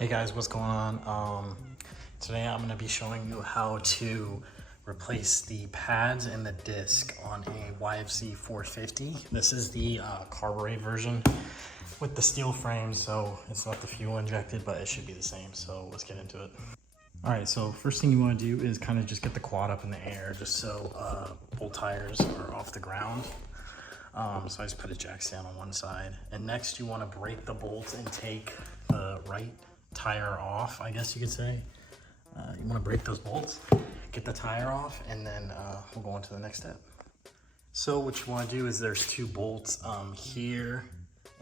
Hey guys, what's going on? Today I'm going to be showing you how to replace the pads and the disc on a YFZ450. This is the carbureted version with the steel frame, so it's not the fuel injected, but it should be the same. So let's get into it. All right, so first thing you want to do is kind of just get the quad up in the air, just so both tires are off the ground. So I just put a jack stand on one side, and next you want to break the bolts and take the right tire off, I guess you could say. You want to break those bolts, get the tire off, and then we'll go on to the next step. So what you want to do is there's two bolts here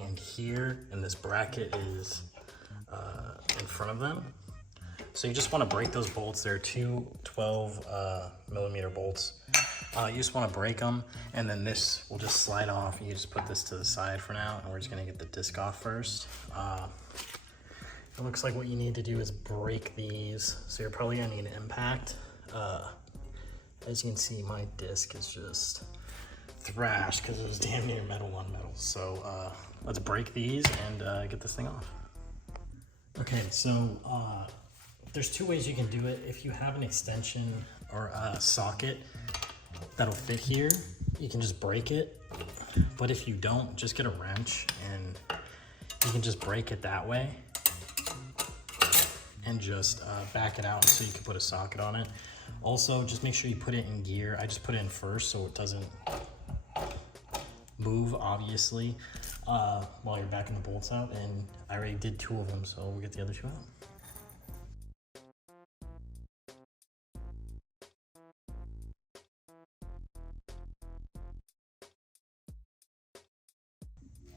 and here, and this bracket is in front of them. So you just want to break those bolts. They're two 12 millimeter bolts. You just want to break them, and then this will just slide off. You just put this to the side for now, and we're just going to get the disc off first. It looks like what you need to do is break these. So you're probably going to need an impact. As you can see, my disc is just thrashed because it was damn near metal on metal. So let's break these and get this thing off. Okay, so there's two ways you can do it. If you have an extension or a socket that'll fit here, you can just break it. But if you don't, just get a wrench and you can just break it that way and just back it out so you can put a socket on it. Also, just make sure you put it in gear. I just put it in first so it doesn't move, obviously, while you're backing the bolts out. And I already did two of them, so we'll get the other two out.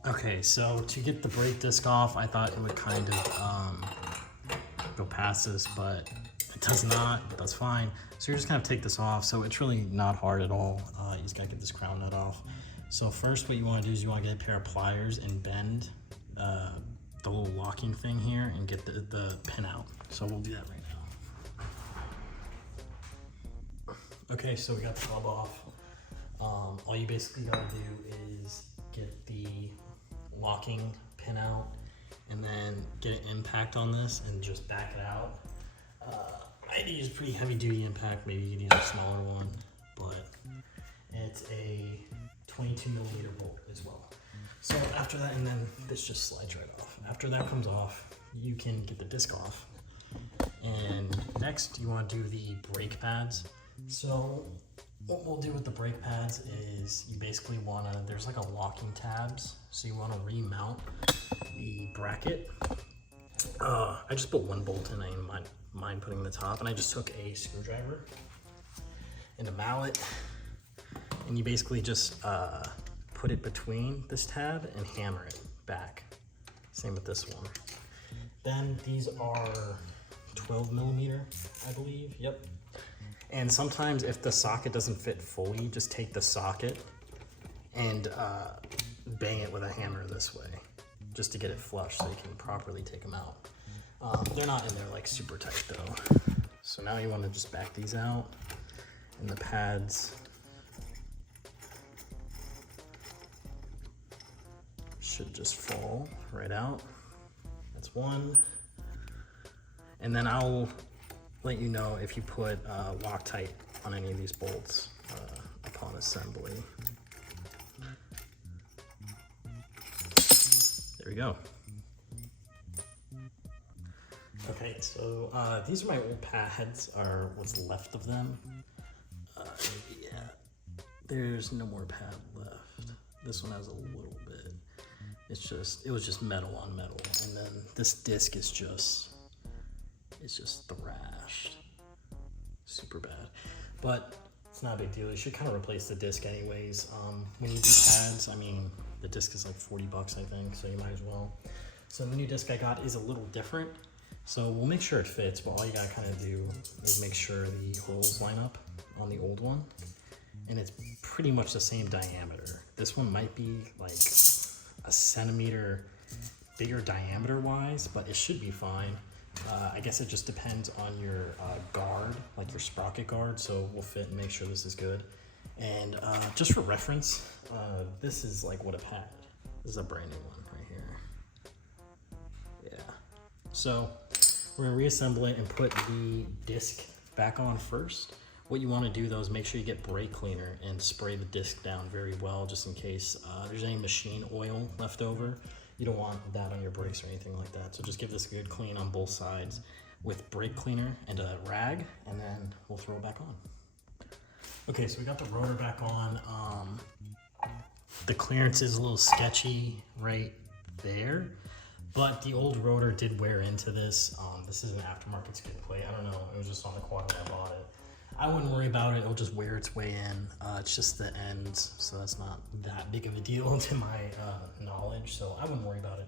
Okay, so to get the brake disc off, I thought it would kind of go past this, but it does not. That's fine. So you're just gonna take this off. So it's really not hard at all. You just gotta get this crown nut off. So first, what you want to do is you want to get a pair of pliers and bend the little locking thing here and get the pin out. So we'll do that right now. Okay, so we got the club off. All you basically gotta do is get the locking pin out and then get an impact on this and just back it out. I had to use a pretty heavy duty impact. Maybe you can use a smaller one, but it's a 22 millimeter bolt as well. So after that, and then this just slides right off. After that comes off, you can get the disc off. And next you want to do the brake pads. So what we'll do with the brake pads is you basically want to, there's like a locking tabs. So you want to remount the bracket. I just put one bolt in, I didn't mind putting the top, and I just took a screwdriver and a mallet, and you basically just put it between this tab and hammer it back. Same with this one. Then these are 12 millimeter, I believe. Yep. And sometimes if the socket doesn't fit fully, just take the socket and bang it with a hammer this way, just to get it flush so you can properly take them out. They're not in there like super tight though. So now you want to just back these out, and the pads should just fall right out. That's one. And then I'll let you know if you put Loctite on any of these bolts upon assembly. There we go. Okay, so these are my old pads, or what's left of them. Yeah, there's no more pad left. This one has a little bit. It was just metal on metal, and then this disc is just, it's just thrashed, super bad. But it's not a big deal. You should kind of replace the disc anyways. When you do pads, I mean, the disc is like 40 bucks, I think, so you might as well. So the new disc I got is a little different. So we'll make sure it fits, but all you gotta kind of do is make sure the holes line up on the old one. And it's pretty much the same diameter. This one might be like a centimeter bigger diameter wise, but it should be fine. I guess it just depends on your guard, like your sprocket guard, so we'll fit and make sure this is good. And just for reference, this is like what I've had. This is a brand new one right here. Yeah. So we're gonna reassemble it and put the disc back on first. What you wanna do though is make sure you get brake cleaner and spray the disc down very well, just in case there's any machine oil left over. You don't want that on your brakes or anything like that. So just give this a good clean on both sides with brake cleaner and a rag, and then we'll throw it back on. Okay, so we got the rotor back on. The clearance is a little sketchy right there, but the old rotor did wear into this. This is an aftermarket skid plate. I don't know, it was just on the quad when I bought it. I wouldn't worry about it, it'll just wear its way in. It's just the ends, so that's not that big of a deal to my knowledge, so I wouldn't worry about it.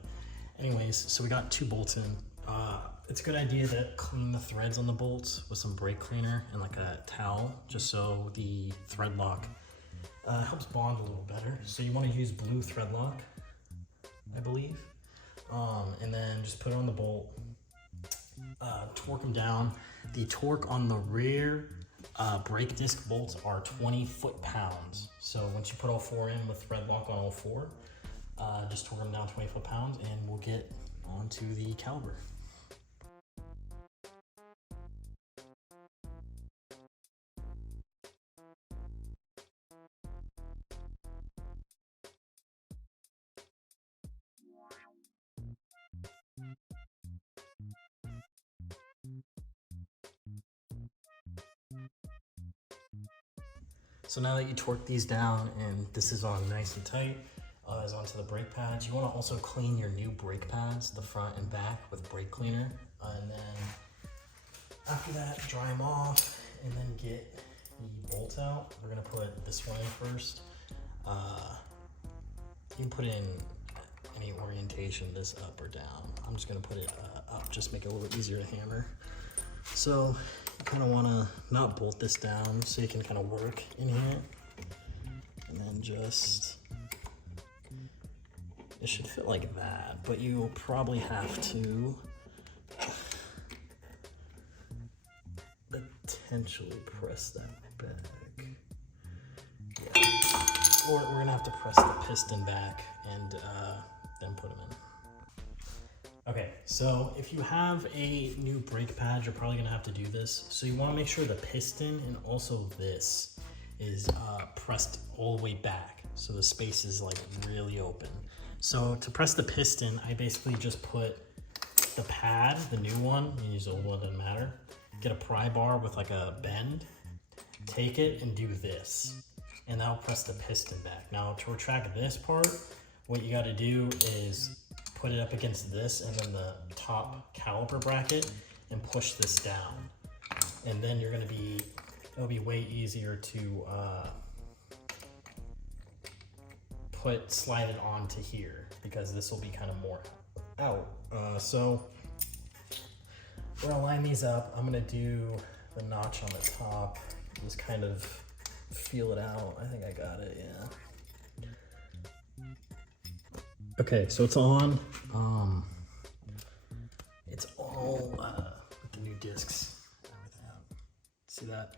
Anyways, so we got 2 bolts in. It's a good idea to clean the threads on the bolts with some brake cleaner and like a towel, just so the thread lock helps bond a little better. So you want to use blue thread lock, I believe, and then just put it on the bolt, torque them down. The torque on the rear brake disc bolts are 20 foot-pounds. So once you put all 4 in with thread lock on all 4, just torque them down 20 foot-pounds and we'll get onto the caliper. So now that you torque these down and this is on nice and tight, is onto the brake pads, you want to also clean your new brake pads, the front and back, with brake cleaner. And then after that, dry them off and then get the bolts out. We're going to put this one in first. You can put it in any orientation, this up or down. I'm just going to put it up, just make it a little easier to hammer. So you kind of want to not bolt this down so you can kind of work in here, and then just, it should fit like that, but you'll probably have to potentially press that back. Yeah. Or we're gonna have to press the piston back and then put them in. Okay, so if you have a new brake pad, you're probably gonna have to do this. So you wanna make sure the piston and also this is pressed all the way back, so the space is like really open. So to press the piston, I basically just put the pad, the new one, you use the old one, doesn't matter. Get a pry bar with like a bend, take it and do this, and that'll press the piston back. Now to retract this part, what you gotta do is put it up against this and then the top caliper bracket and push this down. And then you're gonna be, it'll be way easier to slide it onto here, because this will be kind of more out. So we're gonna line these up. I'm gonna do the notch on the top, just kind of feel it out. I think I got it, yeah. Okay, so it's on. It's all with the new discs and everything out. See that?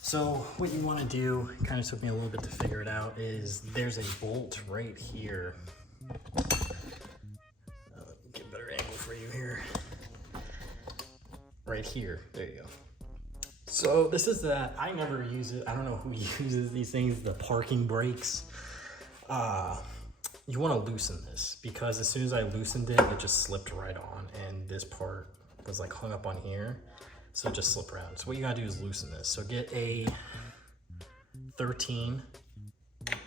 So what you want to do, it kind of took me a little bit to figure it out, is there's a bolt right here. Get a better angle for you here. Right here, there you go. So this is that, I never use it. I don't know who uses these things, the parking brakes. You want to loosen this, because as soon as I loosened it, it just slipped right on, and this part was like hung up on here, so it just slipped around. So what you gotta do is loosen this. So get a 13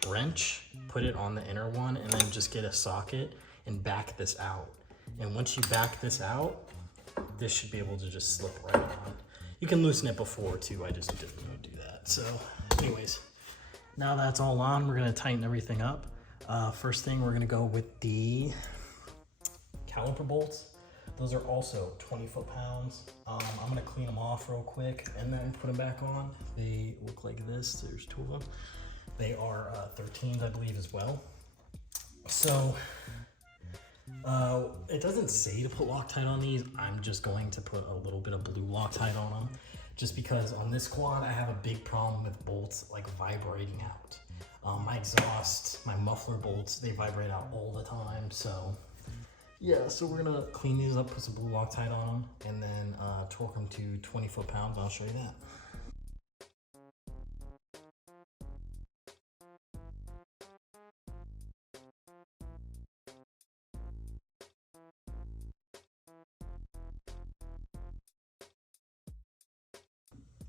wrench, put it on the inner one, and then just get a socket and back this out. And once you back this out, this should be able to just slip right on. You can loosen it before too, I just didn't really do that. So anyways, now that's all on, we're gonna tighten everything up. First thing, we're gonna go with the caliper bolts. Those are also 20 foot-pounds. I'm gonna clean them off real quick and then put them back on. They look like this, there's 2 of them. They are 13s, I believe, as well. So, it doesn't say to put Loctite on these. I'm just going to put a little bit of blue Loctite on them, just because on this quad, I have a big problem with bolts like vibrating out. My exhaust, my muffler bolts, they vibrate out all the time. So Yeah, so we're gonna clean these up, put some blue Loctite on them, and then torque them to 20 foot-pounds. I'll show you that.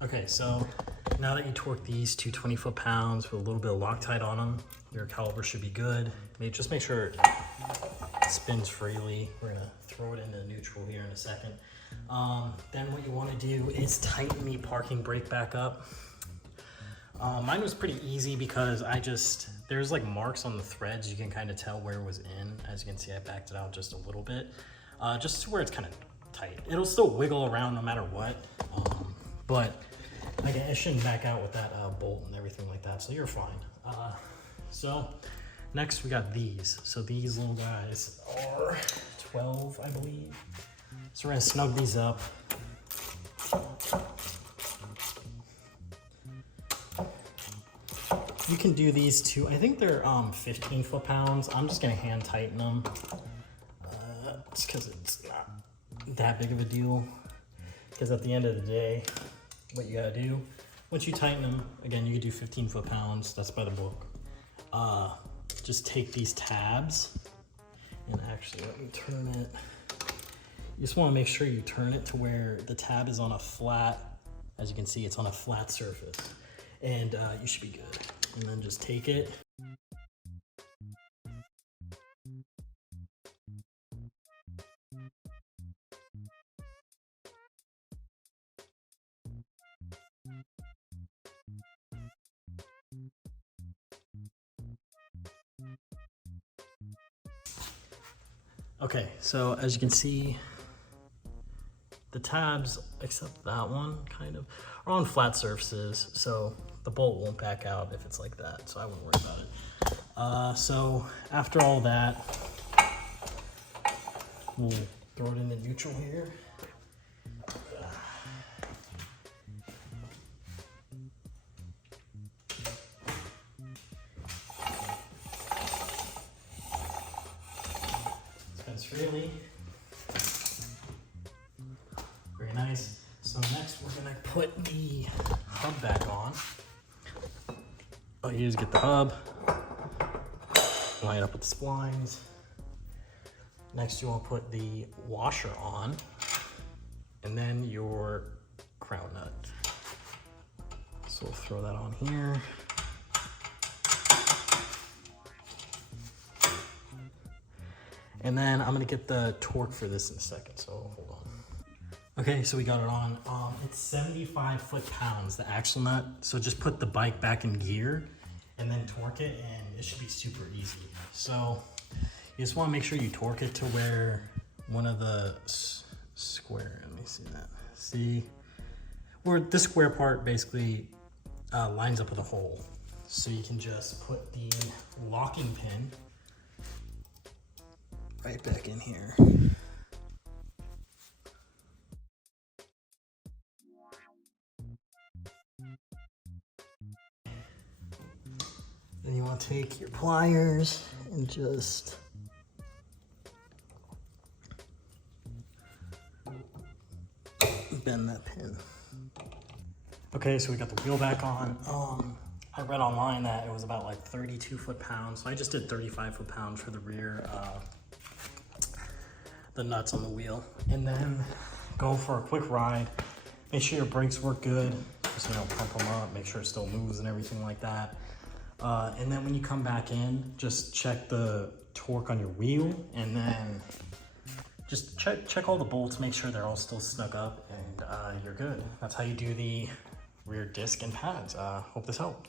Okay, so now that you torque these to 20 foot-pounds with a little bit of Loctite on them, your caliper should be good. Just make sure it spins freely. We're gonna throw it into neutral here in a second. Then what you wanna do is tighten the parking brake back up. Mine was pretty easy because there's like marks on the threads. You can kind of tell where it was in. As you can see, I backed it out just a little bit, just to where it's kind of tight. It'll still wiggle around no matter what, but again, it shouldn't back out with that bolt and everything like that, so you're fine. So next we got these. So these little guys are 12, I believe. So we're gonna snug these up. You can do these too. I think they're 15 foot-pounds. I'm just gonna hand tighten them, just because it's not that big of a deal. Because at the end of the day, what you gotta do, once you tighten them, again, you can do 15 foot-pounds. That's by the book. Just take these tabs and actually let me turn it. You just want to make sure you turn it to where the tab is on a flat. As you can see, it's on a flat surface, and you should be good. And then just take it. Okay, so as you can see, the tabs, except that one, kind of, are on flat surfaces, so the bolt won't back out if it's like that, so I wouldn't worry about it. So after all that, we'll throw it in the neutral here. Spins freely. Very nice. So next we're gonna put the hub back on. All you do is get the hub, line it up with the splines. Next you want to put the washer on, and then your crown nut. So we'll throw that on here. And then I'm gonna get the torque for this in a second, so hold on. Okay, so we got it on. It's 75 foot-pounds, the axle nut. So just put the bike back in gear and then torque it, and it should be super easy. So you just wanna make sure you torque it to where one of the square, let me see that. See, where this square part basically lines up with a hole. So you can just put the locking pin right back in here. Then you want to take your pliers and just bend that pin. Okay, so we got the wheel back on. I read online that it was about like 32 foot-pounds, so I just did 35 foot-pounds for the rear, the nuts on the wheel. And then go for a quick ride. Make sure your brakes work good. Just, pump them up, make sure it still moves and everything like that. And then when you come back in, just check the torque on your wheel, and then just check all the bolts, make sure they're all still snug up, and you're good. That's how you do the rear disc and pads. Hope this helped.